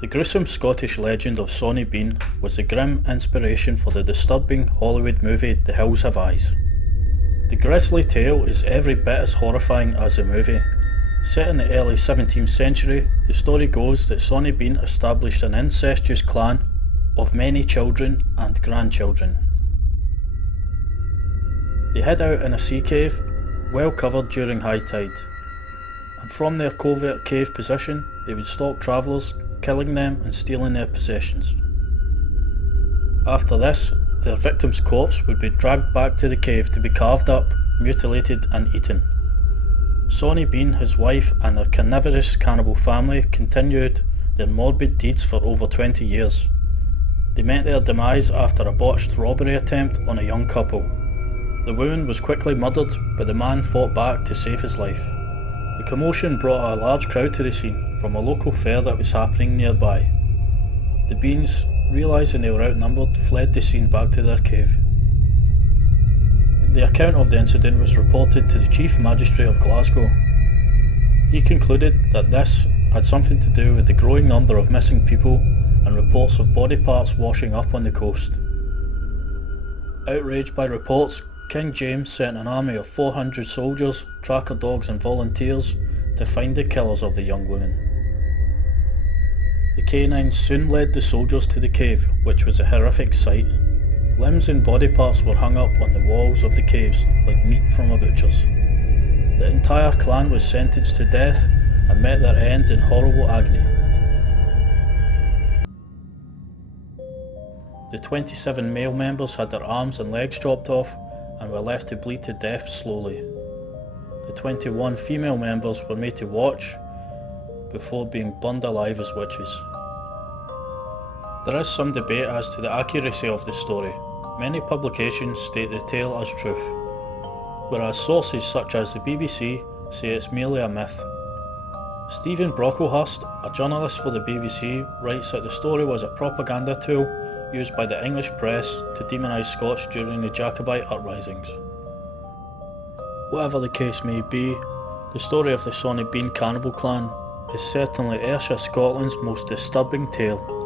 The gruesome Scottish legend of Sawney Bean was the grim inspiration for the disturbing Hollywood movie The Hills Have Eyes. The grisly tale is every bit as horrifying as the movie. Set in the early 17th century, the story goes that Sawney Bean established an incestuous clan of many children and grandchildren. They hid out in a sea cave, well covered during high tide, and from their covert cave position they would stalk travellers, killing them and stealing their possessions. After this, their victim's corpse would be dragged back to the cave to be carved up, mutilated and eaten. Sawney Bean, his wife and their carnivorous cannibal family continued their morbid deeds for over 20 years. They met their demise after a botched robbery attempt on a young couple. The woman was quickly murdered, but the man fought back to save his life. The commotion brought a large crowd to the scene from a local fair that was happening nearby. The Beans, realising they were outnumbered, fled the scene back to their cave. The account of the incident was reported to the Chief Magistrate of Glasgow. He concluded that this had something to do with the growing number of missing people and reports of body parts washing up on the coast. Outraged by reports, King James sent an army of 400 soldiers, tracker dogs and volunteers to find the killers of the young woman. The canines soon led the soldiers to the cave, which was a horrific sight. Limbs and body parts were hung up on the walls of the caves like meat from a butcher's. The entire clan was sentenced to death and met their ends in horrible agony. The 27 male members had their arms and legs chopped off and were left to bleed to death slowly. The 21 female members were made to watch before being burned alive as witches. There is some debate as to the accuracy of the story. Many publications state the tale as truth, whereas sources such as the BBC say it's merely a myth. Stephen Brocklehurst, a journalist for the BBC, writes that the story was a propaganda tool used by the English press to demonise Scots during the Jacobite uprisings. Whatever the case may be, the story of the Sawney Bean cannibal clan is certainly Ayrshire, Scotland's most disturbing tale.